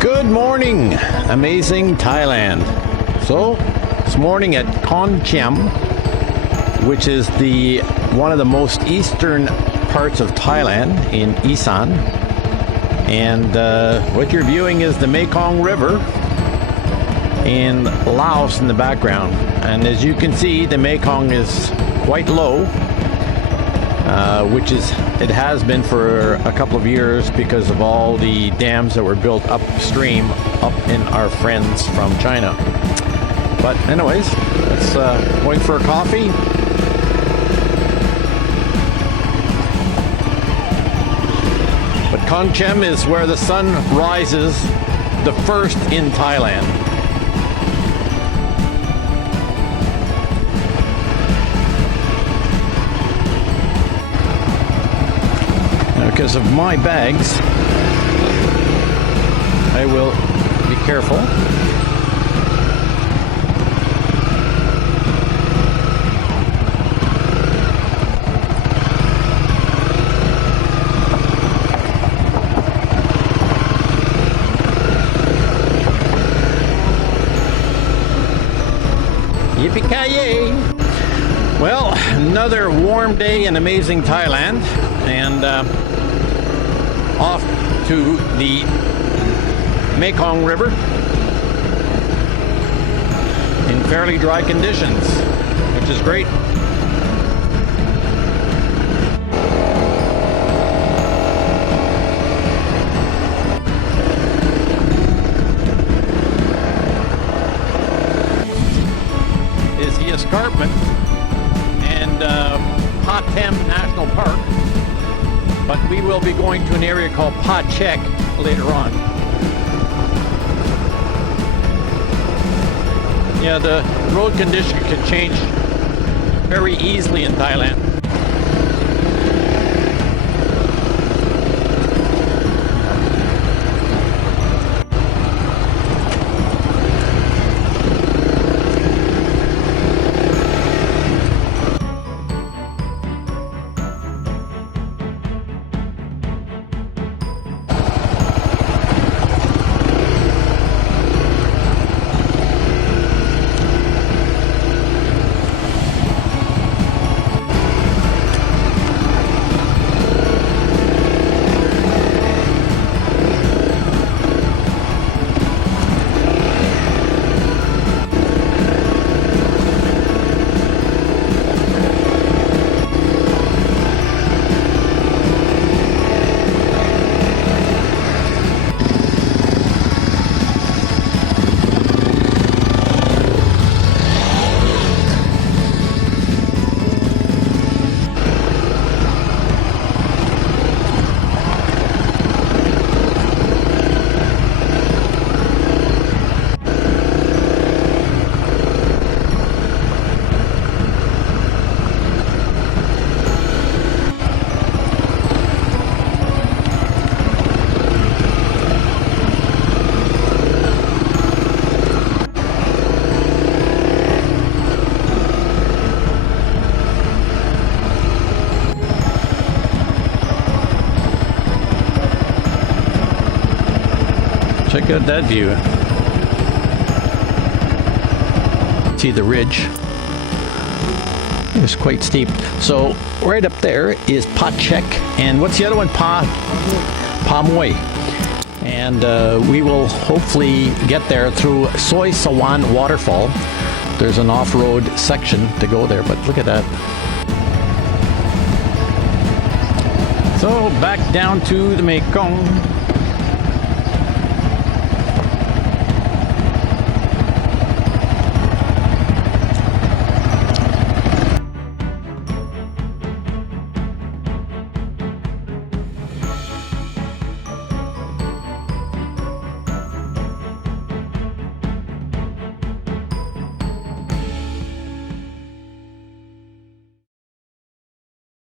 Good morning, amazing Thailand. So this morning at Khong Chiam, which is one of the most eastern parts of Thailand in Isan, and what you're viewing is the Mekong River in Laos in the background. And as you can see, the Mekong is quite low, it has been for a couple of years because of all the dams that were built upstream up in our friends from China. But anyways, let's going for a coffee. But Khong Chiam is where the sun rises the first in Thailand. Because of my bags, I will be careful. Yippee-ki-yay! Well, another warm day in amazing Thailand, and off to the Mekong River in fairly dry conditions, which is great. Is the escarpment and Khong Chiam National Park. But we will be going to an area called Pa Chek later on. Yeah, the road condition can change very easily in Thailand. Check out that view. See the ridge. It's quite steep. So right up there is Pa Chek, and what's the other one? Pa Moy. And we will hopefully get there through Soi Sawan waterfall. There's an off-road section to go there, but look at that. So back down to the Mekong.